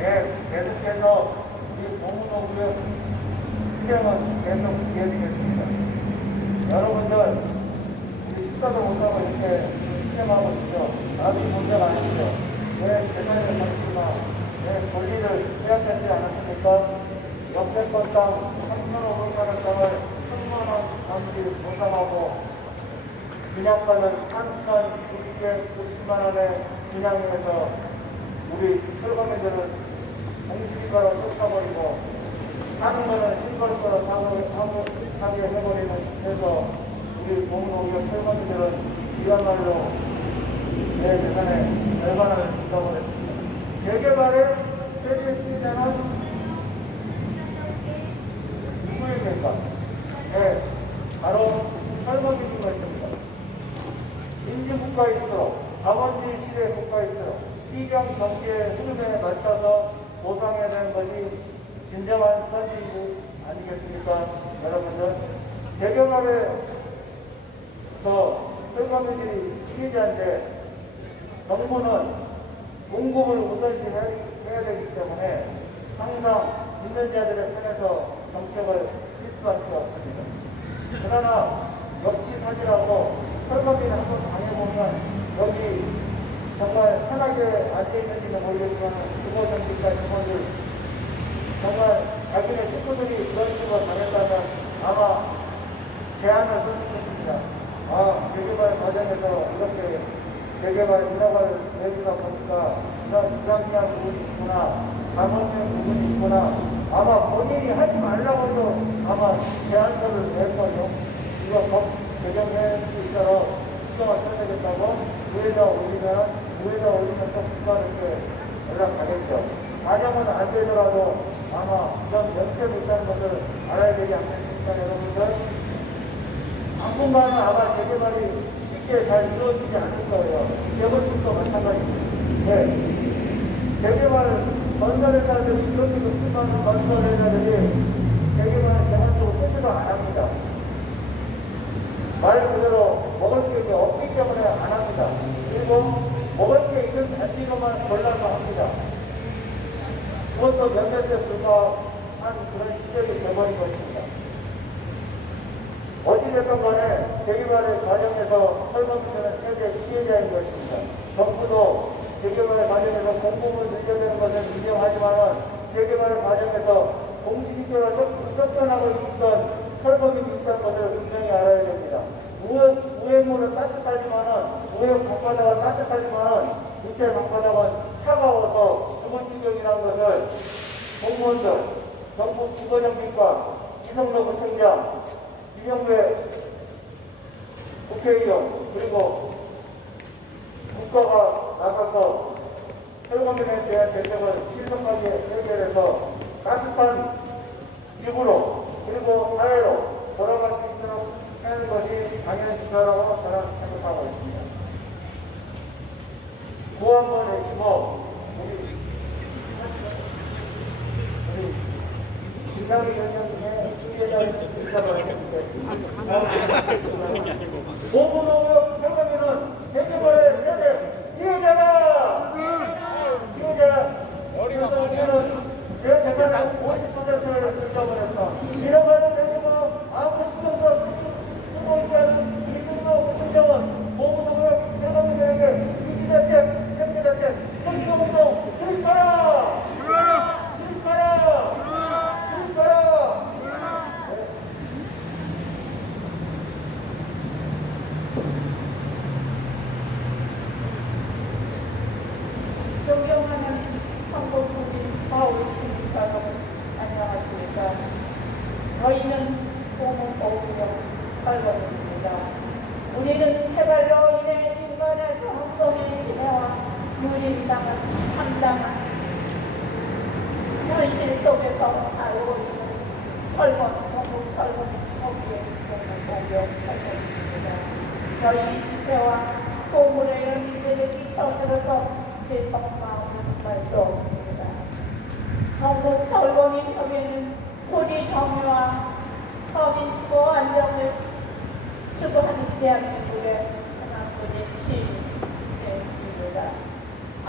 예, 계속해서 이 동문호구역 실행은 계속 이어지겠습니다. 여러분들, 우리 식사도 못하고 이렇게 실행하고 있죠. 나도 문제가 아니죠. 왜 재산을 받지만 왜 권리를 빼앗지 않았습니까? 역세권 땅 3,500만원 땅을 1,000만원 남기 보상하고 분양가는 3,690만 원에 분양해서 우리 철거민들은 공시가로 쫓아버리고 사는 거는 신거로 사고 사고 사게 해버리는 해서 우리 공농nghiệp 철거민들은 이야말로 내 재산에 절반을 준다고 했습니다. 재개발의 최대 피해자는 누구에게인가? 네, 바로 철거민인 것입니다. 민주국가일수록 자본주의 시대 국가일수록 시경 경제의 흐름에 맞춰서 보상해야 되는 것이 진정한 선진국 아니겠습니까? 여러분들 재개발에서 철거민들이 피해자인데 정부는 공급을 우선시 해야 되기 때문에 항상 있는 자들의 편에서 정책을 실수할 수가 없습니다. 그러나 역지사지라고 설거지를 한번 당해보면 여기 정말 편하게 앉아있는지는 모르겠지만 주거정비과 직원들 정말 자기네 식구들이 그런 식으로 당했다면 아마 제안을 했습니다. 아, 재개발 과정에서 이렇게 재개발 들어갈 얘기가 보니까 이런 불합리한 부분이 있구나, 잘못된 부분이 있구나, 아마 본인이 하지 말라고 해도 아마 제안서를 낼 거예요. 이거 법 개정할 수 있도록 수정을 써야 되겠다고 위에다 올리면, 위에다 올리면 또 국가한테 연락가겠죠. 과정은 안 되더라도 아마 이런 연체 못하는 것을 알아야 되지 않겠습니까, 여러분들? 당분간은 아마 재개발이 쉽게 잘 이루어지지 않을 거예요. 개발국도 마찬가지입니다. 네. 재개발 건설회사들이 그렇게도 수많은 건설회사들이 재개발을 개발적으로 세수를 안 합니다. 말 그대로 먹을 게 없기 때문에 안 합니다. 그리고 게 있는 단지로만 골라서 합니다. 그것도 몇몇 대 불과한 그런 시절이 돼버린 것입니다. 어찌됐든 간에 재개발의 과정에서 설명서는 최대 피해자인 것입니다. 정부도 재개발 과정에서 공급을 늘려야 되는 것은 인정하지만 재개발 과정에서 공식적으로 쫓겨나고 있던 설법이 있다는 것을 분명히 알아야 됩니다. 우회, 우회물은 따뜻하지만은, 우회 방바닥은 따뜻하지만은, 밑에 방바닥은 차가워서 죽은 지경이라는 것을 공무원들, 정부 주거정비과, 이성로 구청장, 이명배 국회의원 그리고 국가가 나가서 철거민에 대한 대책을 신속하게 해결해서 따뜻한 집으로 그리고 사회로 돌아갈 수 있도록 하는 것이 당연시라고 저는 생각하고 있습니다. 구한번의 힘어 우리 우리 지상의 전쟁에 피해자를 모모노 평가면은 대표벌의 세대 피해자다! 피해자다! 그래서 우리는 내 재산의 50%를 들려버렸어. 이런 말을 내지만 아무 신경도 쓰고 있지 않은 이승도 국정은 모모노 평가면에게 위기자책, 생계자책, 선거운동 수립하라! 수립하라! 수립하라! 존경하는 한국국민 바울스님 여러분 안녕하십니까 저희는 공무보호구역 설거입니다 우리는 개발로 인해 인간의 정성의 기회와 누림당한 참담한 현실 속에서 살고 있는 철권, 전국 철권 법규의 공무보호구역 설거입니다. 저희 집회와 소문의 열기들을 끼쳐들어서 제 속마음을 말수 없습니다. 전국 철거민 협의는 토지 정의와 서민 주거 안정을 추구하는 대한민국의 하나뿐인 시민체입니다.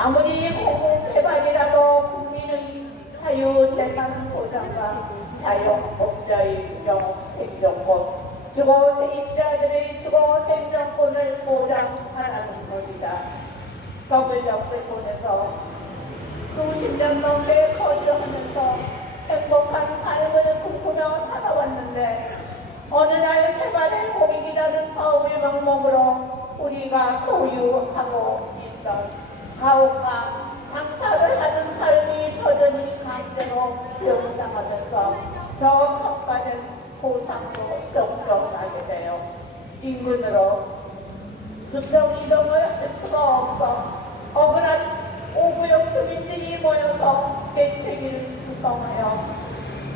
아무리 공공 개발이라도 국민의 자유 재산 보장과 자영업자의 영업 생존권, 주거 세입자들의 주거 생존권을 보장하라는 것이다. 더블적 세권에서 수십 년 넘게 거주하면서 행복한 삶을 꿈꾸며 살아왔는데 어느 날 개발의 공익이라는 사업의 명목으로 우리가 소유하고 있던 가옥과 장사를 하는 삶이 저전히 강제로 병상하면서 저 평가된 보상도 적정하게 되어 인근으로 급성 이동을 할 수가 없어 억울한 오구역 주민들이 모여서 대책을 구성하여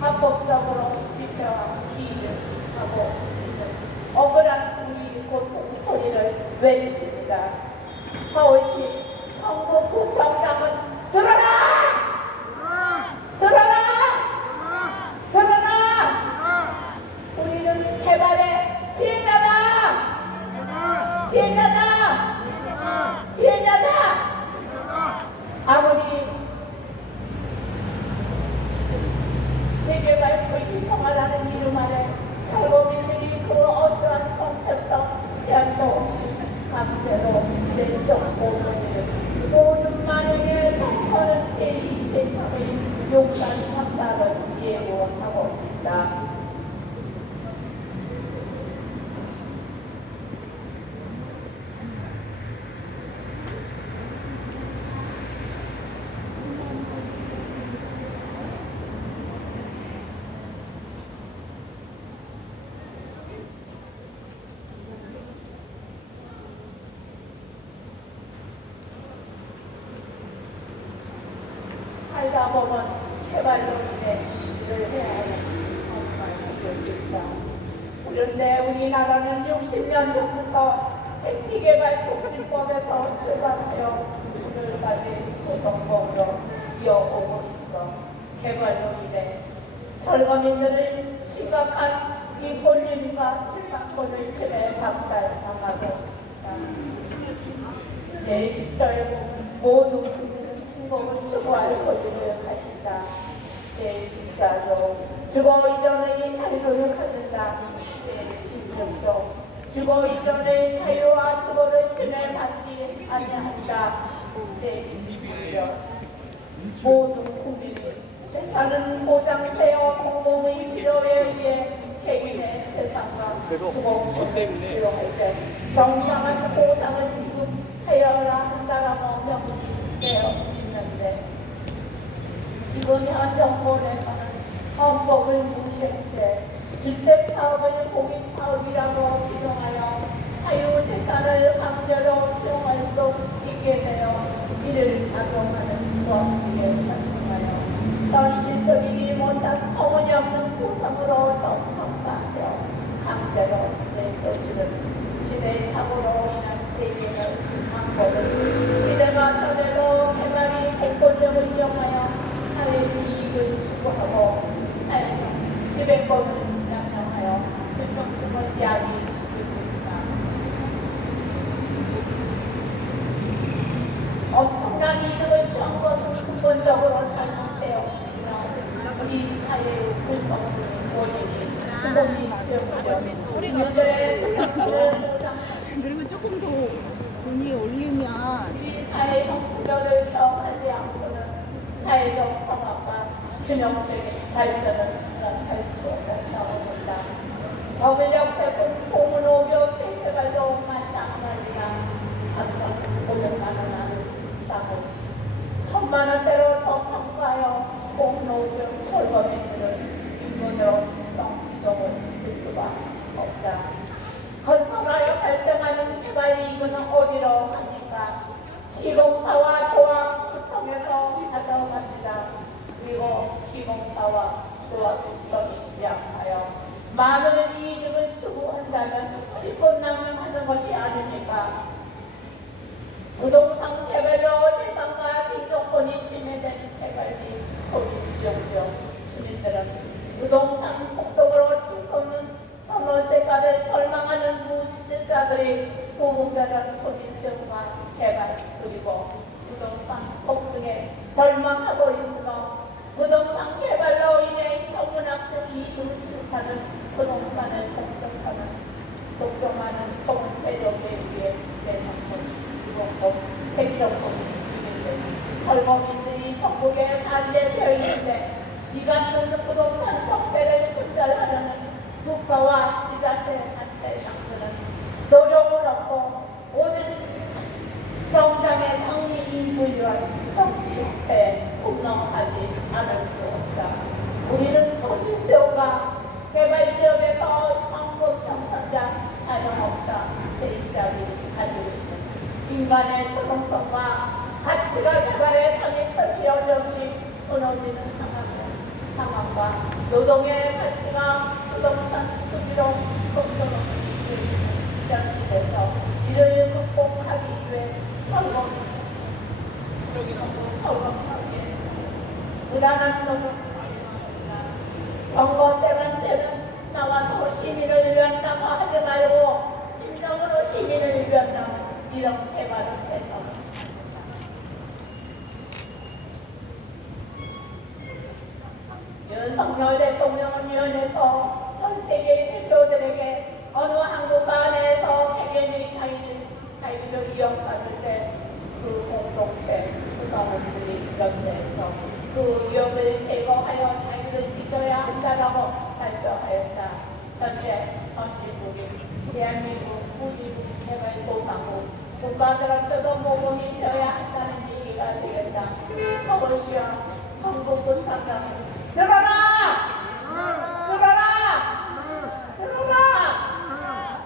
합법적으로 집회와 시위를 하고 있는 억울한 우리 고통 소리를 외칩니다. 서울시 성북구청장은 들어라! 들어라! 들어라! 우리는 개발의 피해자다! 피해자다! 피해자다! 아무리 재개발 도시 평화라는 이름 아래 철거민들이 그 어떠한 정책적 제한도 없이 강제로 내적 보존을 모든 만행의 성커는 제2, 제3의 용산 참사를 예고하고 있다. 살다 보면 개발로 인해 일을 해야 하는 상황이 있다. 그런데 우리나라는 60년 전부터 택지개발 통지법에서 출발하여 오늘까지 소송법으로 이어오고 있어 개발로 인해 철거민들을 심각한 이 권리과 출판권을 침해 박탈당하고 있다. 내 시절 모든 행복을 추구할 권리를 가진다. 제 집사도 주거 이전의 자유를 갖는다. 제 친척도 주거 이전의 자유와 주거를 침해받지 아니한다. 제 집사도 모든 국민이 재산은 보장되어 공공의 필요에 의해 개인의 세상과 주거권을 필요할 때 정당한 보상을 지급하여야 한다라고 명시되어 있는데 지금 현 정권에서는 헌법을 무시할 때 주택 사업을 공익사업이라고 규정하여 사유 재산을 강제로 수용할 수 있게 되어 이를 악용하는 수업식에 작성하여 현실적이지 못한 터무니없는 구성으로 정평가하여 강제로 내려주는 시대착오로 인한 재개를 방법을 시대가 전에도 하여 사회 이익을 추구하고 사회적 양성하여 불평등을 야기시키고 있다. 엄청난 이득을 취한 것은 우리 사회의 불평등의 원인이 수동이 되었으며 국민들의 불평등을 보장 그리고 조금 더 돈이 올리면 우리 사회적 구조를 개혁하지 않고는 사회적 평화가 균형적인 발전을 수행할 수 없다고 봅니다. 더블력 대금 공문오교 재개발도 마찬가지라 3,500만 원 안을 싸고 천만 원대로 더 평가하여 공문오교 철거민들을 인문으로 이동을 할 수가 없다. 건설하여 발생하는 개발 이익은 어디로 갑니까? 시공사와 조합구청에서 가져갑니다. 그리고 시공사와 조합구청이 양하여 많은 이익을 추구한다면 직권남용하는 것이 아닙니까? 부동산 개발로 재산과 생존권이 침해되는 개발이 거기지역지역 주민들은 부동산 폭동으로 질서는 선호세가를 절망하는 무직자들이 부분별한 토지세과 개발 그리고 부동산 폭등에 절망하고 있으며 부동산 개발로 인해 청문학적 이익을 취하는 부동산을 공격하는 독점하는 통세력에 의해 재산권, 이공법, 생존권이 이기는 설범인들이 전국에 산재되어 있는데 이 같은 부동산 정책을 분절하려는 국가와 지자체 단체 장들은 노력을 얻고 모든 정당의 상위 인수위원 정치 형태에 공론하지 않을 수 없다. 우리는 도시수요가 개발 지역에서 성급 청산자 자영업자 세입자들이 가지고 있는 인간의 조동성과 가치가 개발의 당위성이 어려시 무너지는 상황, 상황과 노동의 가치가 부동산 수비로 시작돼서 이를 극복하기 위해 철거 철거하게 불안한 노동 선거 때만 되면 나와서 시민을 위한다고 하지 말고 진정으로 시민을 위한다고 이렇게 말을 해서 윤석열 대통령은 위원회에서 전 세계 대표들에게 어느 한국 안에서 해변의 자유를, 자유를 이용받을 때 그 공동체 구성원들이 연대해서 그 위협을 제거하여 자유를 지켜야 한다라고 발표하였다. 현재 선진국이 대한민국 우주국 개발도상국 국가들한테도 모범이 되어야 한다는 얘기가 되겠다. 서울시와 성북군사장 들어라! 들어라! 들어라!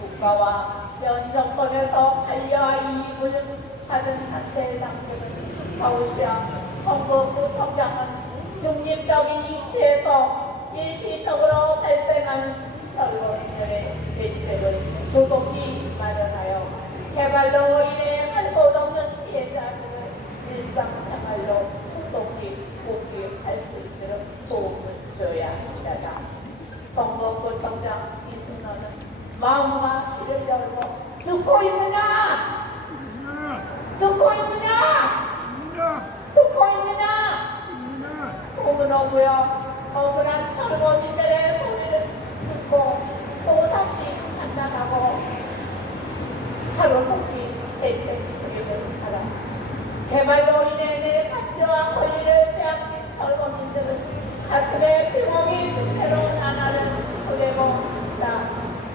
국가와 현 정권에서 관여와 이익을 받은 단체의 상들은 서울시와 성북구 청장은 중립적인 위치에서 일시적으로 발생한 철거인들의 대책을 조속히 마련하여 개발로 인해 할 것 없는 피해자들을 일상생활로 소속히 복귀할 수 있도록 도움을 줘야 한다. 성북구 청장 이승만은 마음과 귀를 열고 듣고 있느냐? 듣고 있느냐? 듣고 있느냐? 소문어고요. 억울한 철거민들의 소리를 듣고 또다시 판단하고 하루 속히 대책을 하라. 개발로 인해 내 가치와 권리를 빼앗긴 철거민들은 가슴에 피멍이 새로운 하나를 보내고 있다.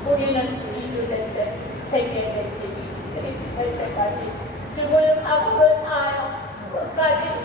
우리는 이주대책 세계 대치 20세기 될 때까지 죽을 각오를 다하여 끝까지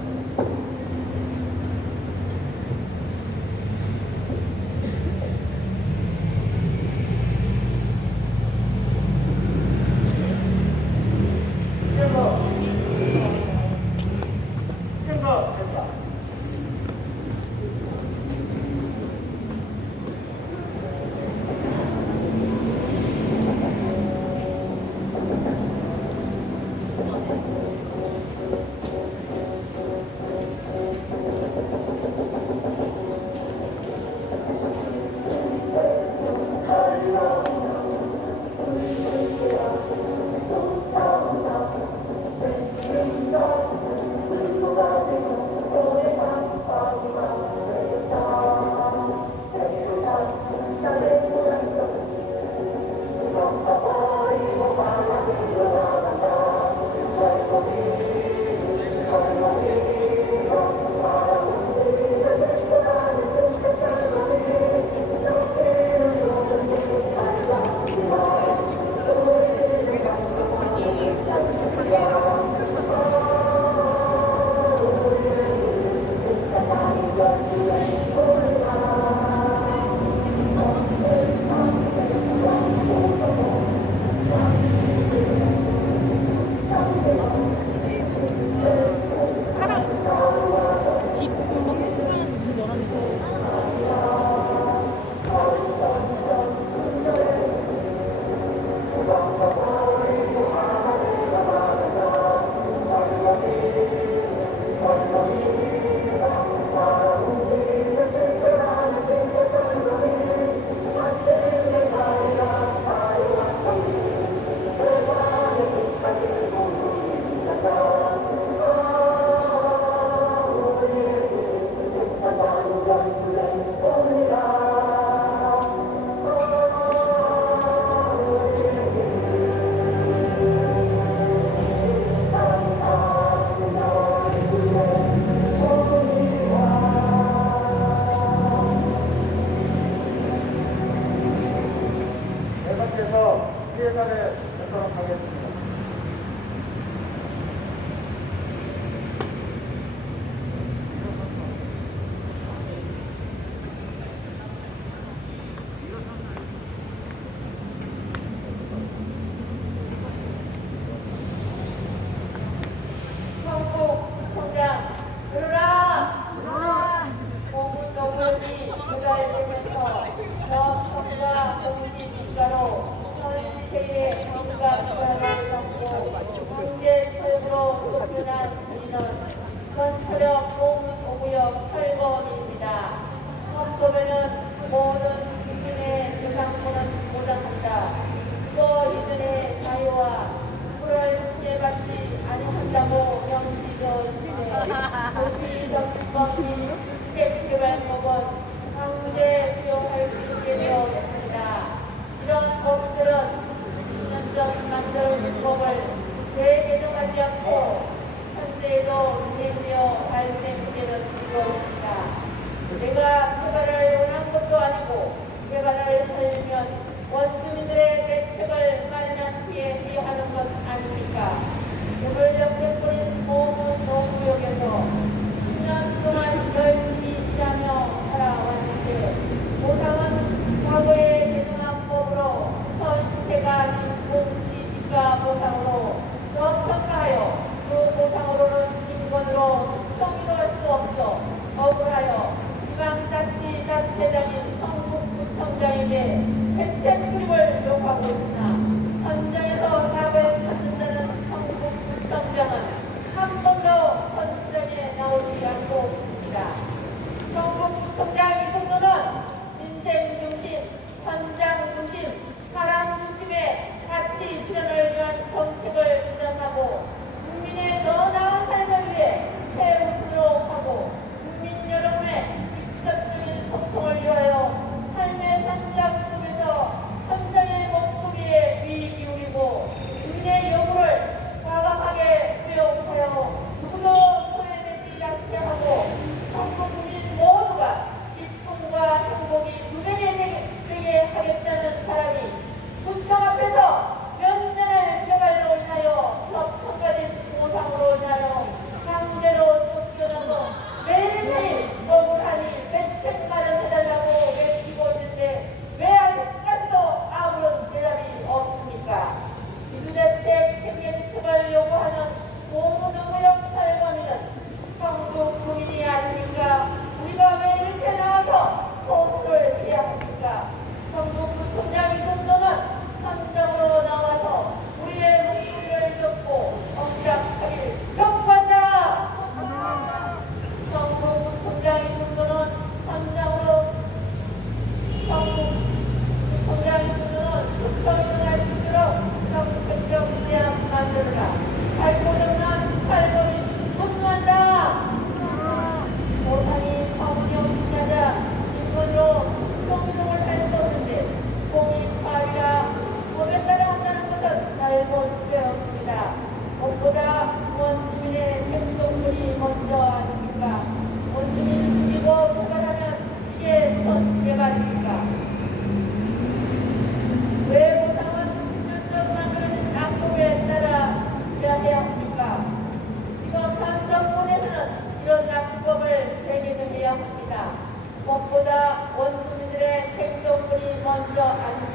생존권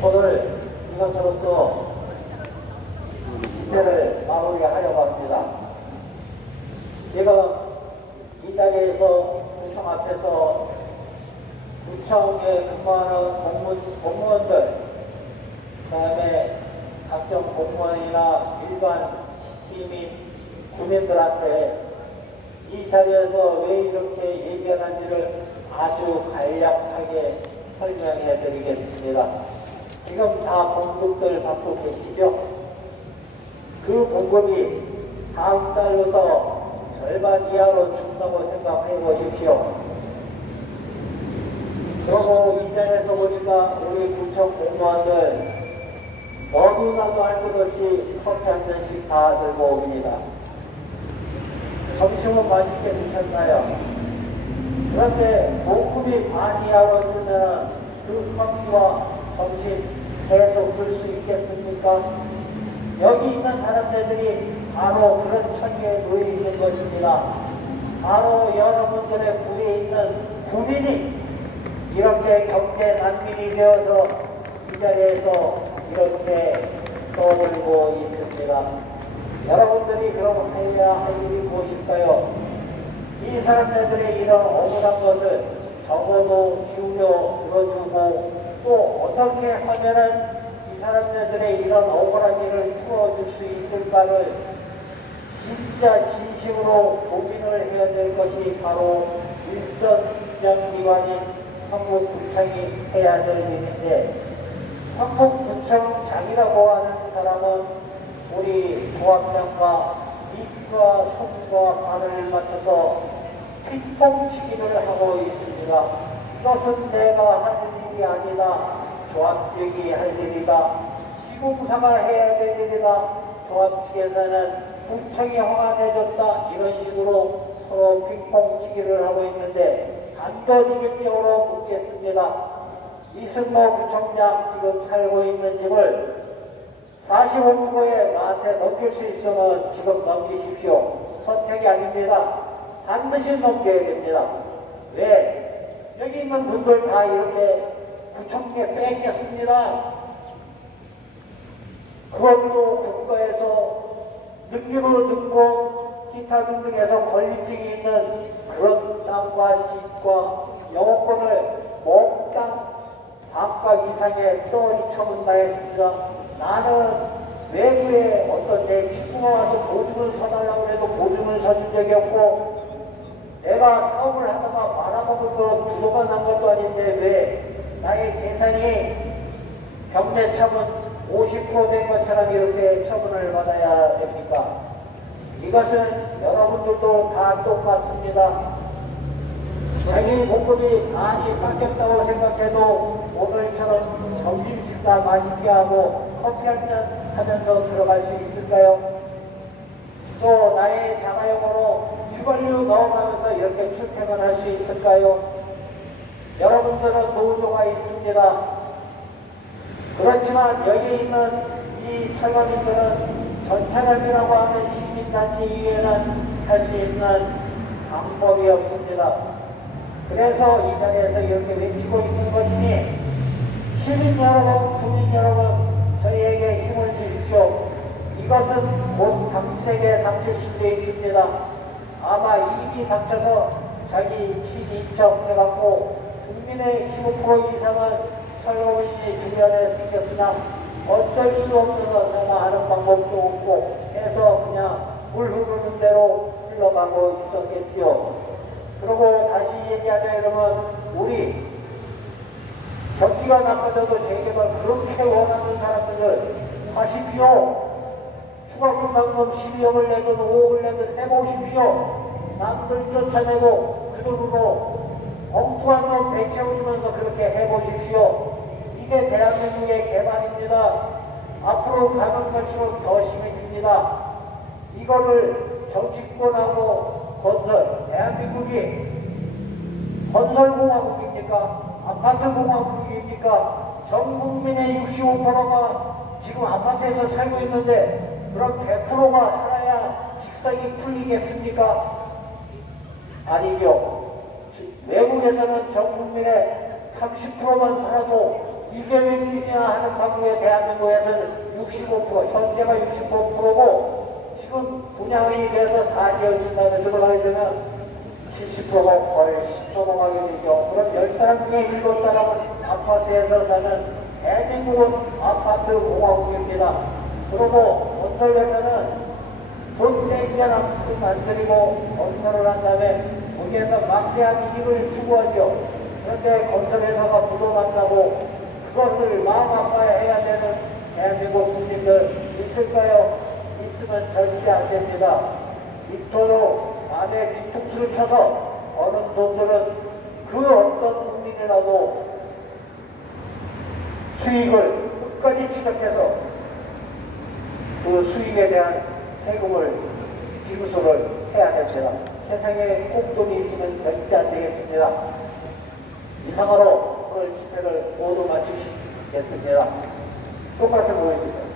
오늘 이것으로써 시세를 마무리하려고 합니다. 지금 이 자리에서 구청 앞에서 구청에 근무하는 공무, 공무원들, 그 다음에 각종 공무원이나 일반 시민, 국민들한테 이 자리에서 왜 이렇게 얘기하는지를 아주 간략하게 설명해 드리겠습니다. 지금 다 공급들 받고 계시죠? 그 공급이 다음 달부터 절반 이하로 준다고 생각해 보십시오. 그리고 이 자리에서 보니까 우리 구청 공무원들 너무나도 할것 없이 커피 한 잔씩 다 들고 옵니다. 점심은 맛있게 드셨나요? 그런데 공급이 반 이하로 주면 그 커피와 점심 계속 들수 있겠습니까? 여기 있는 사람들이 바로 그런 처지에 놓여 있는 것입니다. 바로 여러분들의 구에 있는 국민이 이렇게 경제 난민이 되어서 이 자리에서 이렇게 떠들고 있습니다. 여러분들이 그럼 해야 할 일이 무엇일까요? 이 사람들의 이런 억울한 것을 적어도 기울여 들어주고 또 어떻게 하면은 이 사람들의 이런 억울한 일을 풀어줄 수 있을까를 진짜 진심으로 고민을 해야 될 것이 바로 일선 지장기관인 성북구청이 해야 될 일인데 성북구청장이라고 하는 사람은 우리 조합장과 입과 손과 발을 맞춰서 pit봉치기를 하고 있습니다. 이것은 내가 하는 일이 아니다. 조합장이 할 일이다. 시공사가 해야 될 일이다. 조합 측에서는 구청이 허가해줬다. 이런 식으로 서로 pit봉치기를 하고 있는데 단도직입적으로 묻겠습니다. 이승모 구청장 지금 살고 있는 집을 45%의 나한테 넘길 수 있으면 지금 넘기십시오. 선택이 아닙니다. 반드시 넘겨야 됩니다. 왜? 여기 있는 분들 다 이렇게 구청에 뺏겼습니다. 그것도 국가에서 느낌으로 듣고 기타 등등에서 권리증이 있는 그런 땅과 집과 영업권을 몽땅 반값 이상의 똘이 처분다 했습니다. 나는 외부에 어떤 내 친구가 와서 보증을 서달라고 해도 보증을 서준 적이 없고 내가 사업을 하다가 말아먹은 거 부도가 난 것도 아닌데 왜 나의 재산이 경매 처분 50%된 것처럼 이렇게 처분을 받아야 됩니까? 이것은 여러분들도 다 똑같습니다. 자기 목금이 많이 깎였다고 생각해도 오늘처럼 점심 식사 맛있게 하고 커피 한잔 하면서 들어갈 수 있을까요? 또 나의 자가용으로 휘발유 넣어가면서 이렇게 출퇴근할 수 있을까요? 여러분들은 노조가 있습니다. 그렇지만 여기 있는 이 철거민들은 전차장이라고 하는 시민단체 이외에는 할 수 있는 방법이 없습니다. 그래서 이 자리에서 이렇게 외치고 있는 것이니 시민 여러분, 국민 여러분, 저희에게 힘을 주십시오. 이것은 곧 당sek에 닥칠 수도 있습니다. 아마 입이 닥쳐서 자기 친인척 해갖고 국민의 15% 이상은 철거민이 주변에 생겼으나 어쩔 수 없어서 생활하는 방법도 없고 해서 그냥 물 흐르는 대로 흘러가고 있었겠지요. 그리고 다시 얘기하자 이러면 우리 경기가 나빠져도 재개발 그렇게 원하는 사람들을 하십시오. 추가금강금 12억을 내든 5억을 내든 해보십시오. 남들 쫓아내고 그 돈으로 엉뚱한 놈 배채우면서 그렇게 해보십시오. 이게 대한민국의 개발입니다. 앞으로 가는 갈수록 더 심해집니다. 이거를 정치권하고 건설, 대한민국이 건설공화국입니까? 아파트공화국입니까? 전 국민의 65%가 지금 아파트에서 살고 있는데 그럼 100%가 살아야 직성이 풀리겠습니까? 아니죠. 외국에서는 전 국민의 30%만 살아도 이게 웬일이냐 하는 방법에 대한민국에서는 65%, 현재가 65%고 지금 분양이 돼서 다 지어진 다음에 들어가게 되면 70%가 훨씬 넘어가게 되죠. 그럼 10사람 중에 7사람은 아파트에서 사는 대한민국은 아파트 공화국입니다. 그리고 건설회사는 돈 땡겨는 안 들이고 건설을 한 다음에 거기에서 막대한 이익을 추구하죠. 그런데 건설회사가 부도난다고 그것을 마음 아파해야 되는 대한민국 국민들 있을까요? 있으면 절대 안 됩니다. 이토록 남의 뒤통수를 쳐서 어느 돈들은 그 어떤 국민이라도 수익을 끝까지 추적해서 그 수익에 대한 세금을 기부소를 해야 됩니다. 세상에 꼭 돈이 있으면 절대 안 되겠습니다. 이상으로 오늘 집회를 모두 마치겠습니다. 똑같은 모습입니다.